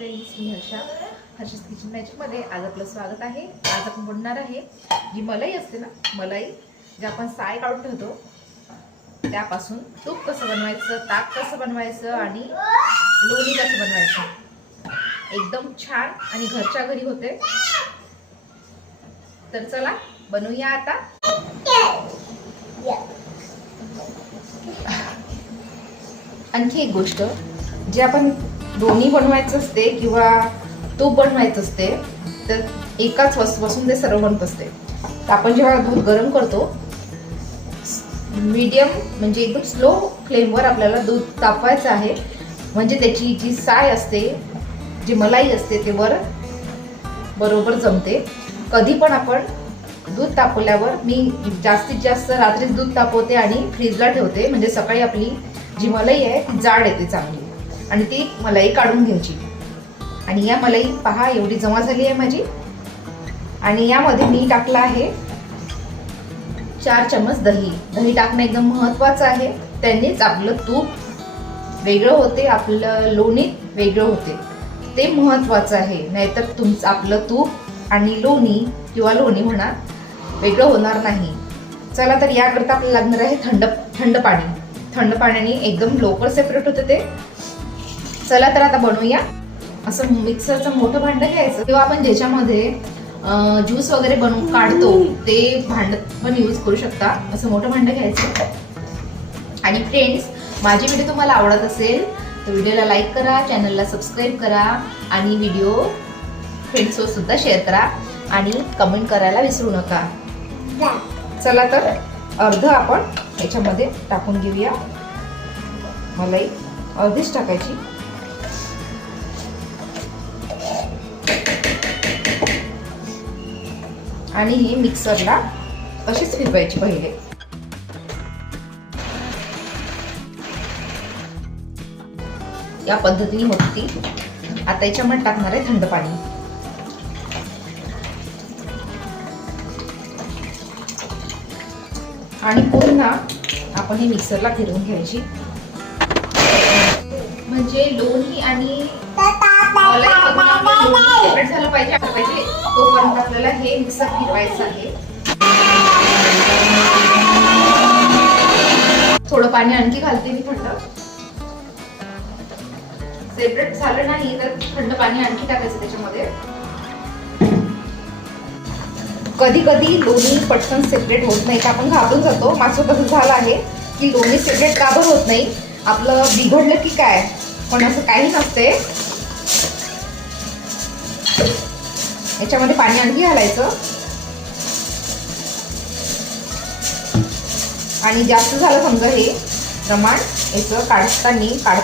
Friends, मी हर्षा's kitchen मॅजिकमध्ये आज आपलं स्वागत आहे। आज आपण बनवणार आहे जी मलाई असते ना, मलाई जे आपण साय काढून ठेवतो त्यापासून तूप कसं बनवायचं, ताक कसं बनवायचं आणि लोणी कसं बनवायचं, एकदम छान आणि घरच्या घरी होते। तर चला बनवूया आता। आणखी एक गोष्ट, जे आपण लोणी बनवायचं असते किंवा तूप बनवायचं असते तर एकाच वस्तूपासून ते सर्व बनत असते। तर आपण जेव्हा दूध गरम करतो मीडियम म्हणजे एकदम स्लो फ्लेमवर आपल्याला दूध तापवायचं आहे, म्हणजे त्याची जी साय असते, जी मलाई असते ते बरोबर जमते। कधी पण आपण दूध तापवल्यावर मी जास्तीत जास्त रात्रीच दूध तापवते आणि फ्रीजला ठेवते, म्हणजे सकाळी आपली जी मलाई आहे ती जाड येते चांगली आणि ती मलाई काढून घ्यायची। आणि या मलाई पहा एवढी जमा झाली आहे माझी। आणि यामध्ये मी टाकला आहे 4 चम्मच दही। दही टाकणं एकदम महत्त्वाचं आहे, त्यांनीच आपलं तूप वेगळं होते, आपलं लोणी वेगळं होते, ते महत्त्वाचं आहे। नाहीतर तुमचं आपलं तूप आणि लोणी किंवा लोणी म्हणा वेगळं होणार नाही। चला तर याकरता आपल्याला लागणार आहे थंड पाणी। थंड पाण्याने एकदम लवकर सेपरेट होते ते। चला तर आता बनवूया। असं मिक्सरचं मोठं भांडं घ्यायचं किंवा आपण ज्याच्यामध्ये ज्यूस वगैरे बनवून काढतो ते भांडं पण यूज करू शकता। असं मोठं भांडं घ्यायचं। आणि फ्रेंड्स, माझी व्हिडिओ तुम्हाला आवडत असेल तर व्हिडिओला लाईक करा, चॅनलला सबस्क्राईब करा आणि व्हिडिओ फ्रेंड्ससोबत सुद्धा शेअर करा आणि कमेंट करायला विसरू नका। चला तर अर्ध आपण याच्यामध्ये टाकून घेऊया। मलाई अर्धीच टाकायची। आणि हे मिक्सरला अशीच फिरवायची पहिले। या पद्धतीने होती। आता याच्यामध्ये टाकणार आहे थंड पाणी। आणि पुन्हा आपण हे मिक्सरला फिरवून घ्यायची, म्हणजे लोणी आणि सेपरेट झालं पाहिजे तोपर्यंत आपल्याला हे मिक्सर फिरवायचं आहे। थोडं पाणी आणखी घालते मी थंड। सेपरेट झालं नाही तर थंड पाणी आणखी टाकायचं त्याच्यामध्ये। कधी कधी लोणी पटकन सेपरेट होत नाही तर आपण घाबरून जातो। माझं कसं झालं आहे की लोणी सेपरेट का बरं होत नाही, आपलं बिघडलं की काय, पण असं काही नसते। याच्यामध्ये पाणी आणखी घालायचं आणि जास्त झालं समजा हे प्रमाण याचं काढता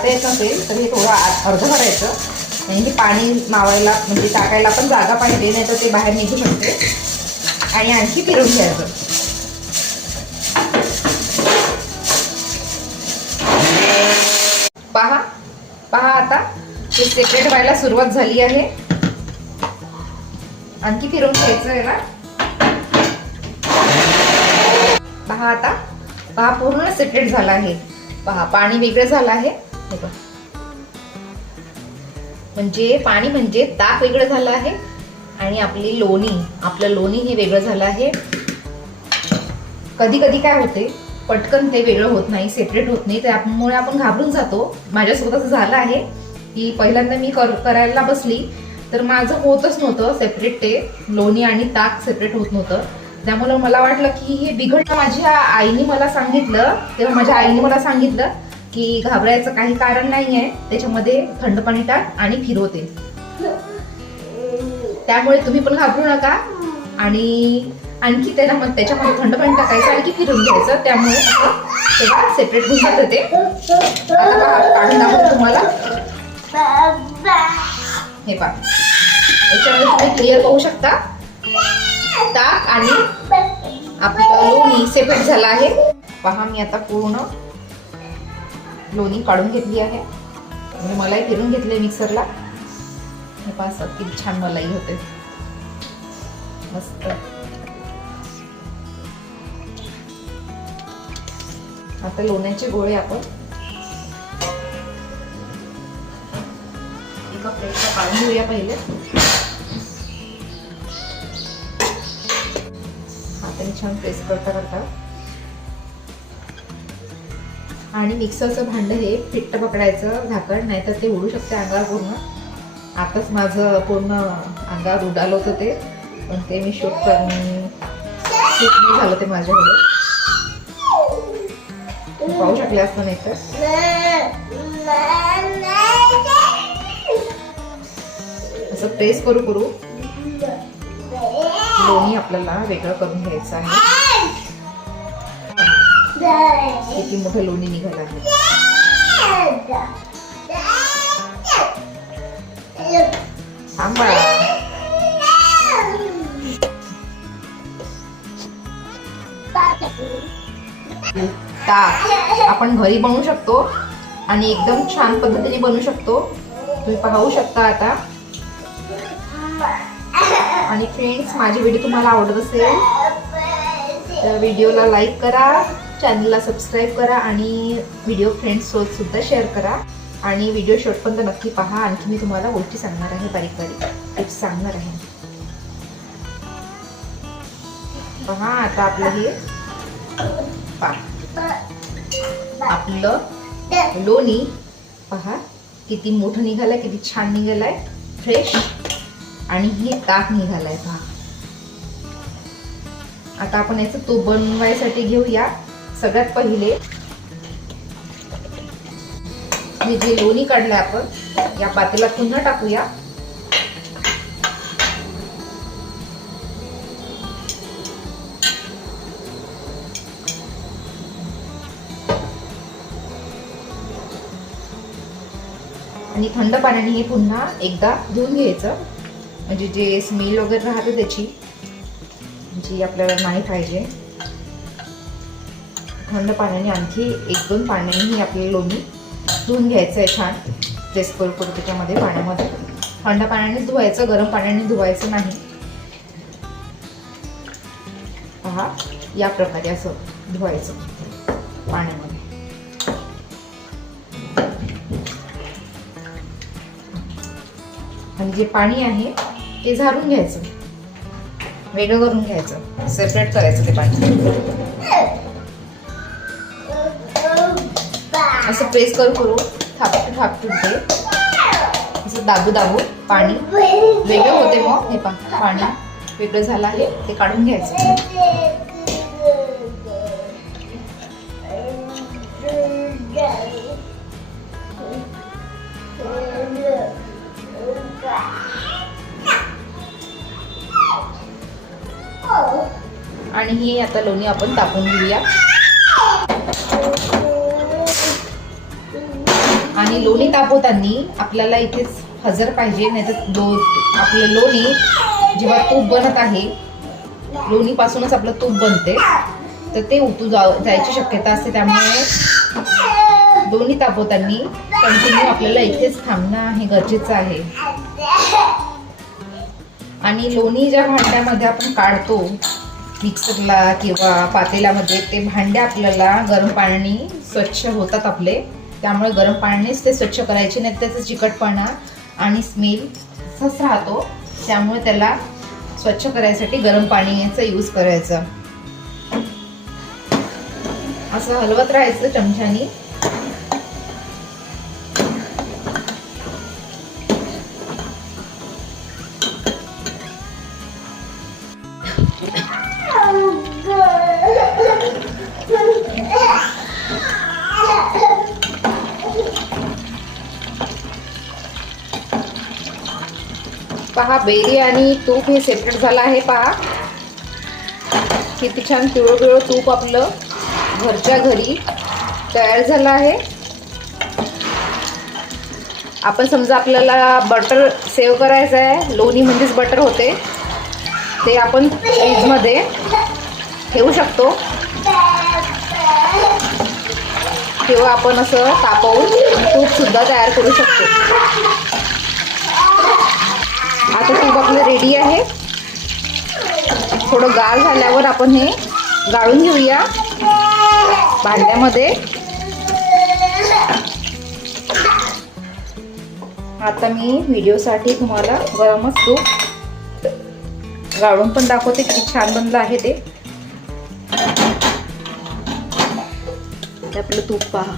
येत नसेल तर हे थोडं अर्ध भरायचं, आणि हे पाणी मावायला म्हणजे टाकायला पण जागा पाहिजे, नाही तर ते बाहेर निघू शकते। आणि आणखी फिरवून घ्यायचं। पहा आता ते सेपरेट व्हायला सुरुवात झाली आहे। आणखी फिरवून घ्यायचं आहे ना। पहा पूर्ण सेपरेट झालं आहे। पहा पाणी वेगळं झालं आहे, हे पहा, म्हणजे पाणी म्हणजे ताक वेगळं झालं आहे आणि आपलं लोणी हे वेगळं झालं आहे। कधी कधी काय होते, पटकन ते वेगळं होत नाही, सेपरेट होत नाही, त्यामुळे आपण घाबरून जातो। माझ्यासोबत असं झालं आहे की पहिल्यांदा मी करायला बसली तर माझं होतच नव्हतं सेपरेट, ते लोणी आणि ताक सेपरेट होत नव्हतं। त्यामुळे मला वाटलं की हे बिघडलं। माझ्या आईने मला सांगितलं, तेव्हा माझ्या आईने मला सांगितलं की घाबरायचं काही कारण नाही आहे, त्याच्यामध्ये थंड पाणी टाक आणि फिरवते। त्यामुळे तुम्ही पण घाबरू नका। आणि आणखी त्याच्यामध्ये थंड पाणी टाकायचं, आणखी फिरवून घ्यायचं, त्यामुळे तेव्हा सेपरेट होऊन जातं ते। आता काढून दाखवते तुम्हाला। हे पहा, याच्यामध्ये तुम्ही क्लिअर पाहू शकता ताक आणि आपलं लोणी सेपरेट झालं आहे। पहा, मी आता पूर्ण लोणी काढून घेतली आहे, म्हणजे मलाई फिरून घेतली मिक्सरला। हे पहा किती छान मलाई होते, मस्त। आता लोण्याचे गोळे आपण एका प्लेटला काढून घेऊया पहिले. हाताने छान प्रेस करता करता. आणि मिक्सरचं भांडं हे फिट्ट पकडायचं झाकण, नाहीतर ते उडू शकते अंगावर पूर्ण. आताच माझं पूर्ण अंगावर उडालं होतं ते, पण ते मी शूट नाही झालं ते माझ्याकडे. पाहू शकले असतं नाही तर. असं प्रेस करू करू लोणी आपल्याला वेगळं करून घ्यायचं आहे. किती मोठं लोणी निघालं आहे. थांबा. ताक आपण घरी बनवू शकतो आणि एकदम छान पद्धतीने बनवू शकतो. तुम्ही पाहू शकता आता. आणि फ्रेंड्स, माझी व्हिडिओ तुम्हाला आवडत असेल तर व्हिडिओला लाईक करा, चॅनलला सबस्क्राईब करा आणि व्हिडिओ फ्रेंड्ससोबत सुद्धा शेअर करा. आणि व्हिडिओ शेवटपर्यंत नक्की पहा. आणखी मी तुम्हाला गोष्टी सांगणार आहे, बारीक बारीक टिप्स सांगणार आहे. पहा आता आपलं हे आपलं लोणी पहा किती मोठं निघालंय, किती छान निघालंय, फ्रेश. आणि हे ताक निघालंय पहा. आता आपण याचं तूप बनवायसाठी घेऊया. सगळ्यात पहिले हे जे लोणी काढलंय आपण या पातेल्यात पुन्हा टाकूया. आणि थंड पाण्याने हे पुन्हा एकदा धुवून घ्यायचं, म्हणजे जे स्मेल वगैरे राहते त्याची, जी आपल्याला नाही पाहिजे. थंड पाण्याने आणखी 1-2 पाण्याने आपल्याला लोणी धुवून घ्यायचं आहे छान. प्रेस करू करू त्याच्यामध्ये पाण्यामध्ये. थंड पाण्याने धुवायचं, गरम पाण्याने धुवायचं नाही. पहा या प्रकारे असं धुवायचं पाण्यामध्ये. आणि जे पाणी आहे ते झारून घ्यायचं, वेगळं करून घ्यायचं, सेपरेट करायचं ते पाणी. असं प्रेस करू थापटून ते असं दाबू पाणी वेगळं होते. मग हे पाणी वेगळं झालं आहे ते काढून घ्यायचं. आणि ही आता लोणी आपण तापून घेऊया. आणि लोणी तापवताना आपल्याला इथेच हजर पाहिजे, नाही तर आपलं लोणी जेव्हा तूप बनत आहे, लोणीपासूनच आपलं तूप बनते, तर ते उतू जायची शक्यता असते. त्यामुळे लोणी तापवताना कंटिन्यू आपल्याला इथेच थांबणं हे गरजेचं आहे. आणि लोणी ज्या भांड्यामध्ये आपण काढतो मिक्सरला किंवा पातेल्यामध्ये, ते भांडे आपल्याला गरम पाण्याने स्वच्छ होतात आपले. त्यामुळे गरम पाण्यानेच ते स्वच्छ करायचे, नाही त्याचा चिकटपणा आणि स्मेल तसाच राहतो. त्यामुळे त्याला स्वच्छ करायसाठी गरम पाण्याचा यूज करायचा. असं हलवत राहायचं चमच्यानी. पहा बेरी आणि तूप हे सेपरेट झालं आहे. पहा किती छान पिवळं तूप आपलं घरच्या घरी तयार झालं आहे. आपण समजा आपल्याला बटर सेव्ह करायचं आहे, लोणी म्हणजेच बटर होते, ते आपण फ्रीजमध्ये ठेवू शकतो किंवा आपण असं तापवून तूपसुद्धा तयार करू शकतो. आता तूप आपलं रेडी आहे. थोडं गार झाल्यावर आपण हे गाळून घेऊया भांड्यामध्ये. आता मी व्हिडिओसाठी तुम्हाला गरमच तूप गाळून पण दाखवते किती छान बनलं आहे ते. आपलं तूप पहा.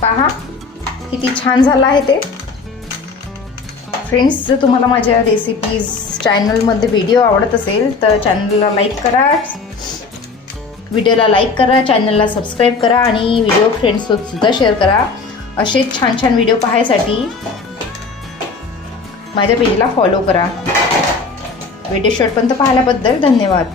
पहा किती छान झालं आहे ते. फ्रेंड्स, जर तुम्हाला माझ्या रेसिपीज चॅनलमध्ये व्हिडिओ आवडत असेल तर चॅनलला लाईक करा, व्हिडिओला लाईक करा, चॅनलला सबस्क्राईब करा आणि व्हिडिओ फ्रेंड्ससोबत सुद्धा शेअर करा. असे छान छान व्हिडिओ पाहायसाठी माझ्या पेजला फॉलो करा. व्हिडिओ शेवटपर्यंत पाहिल्याबद्दल धन्यवाद.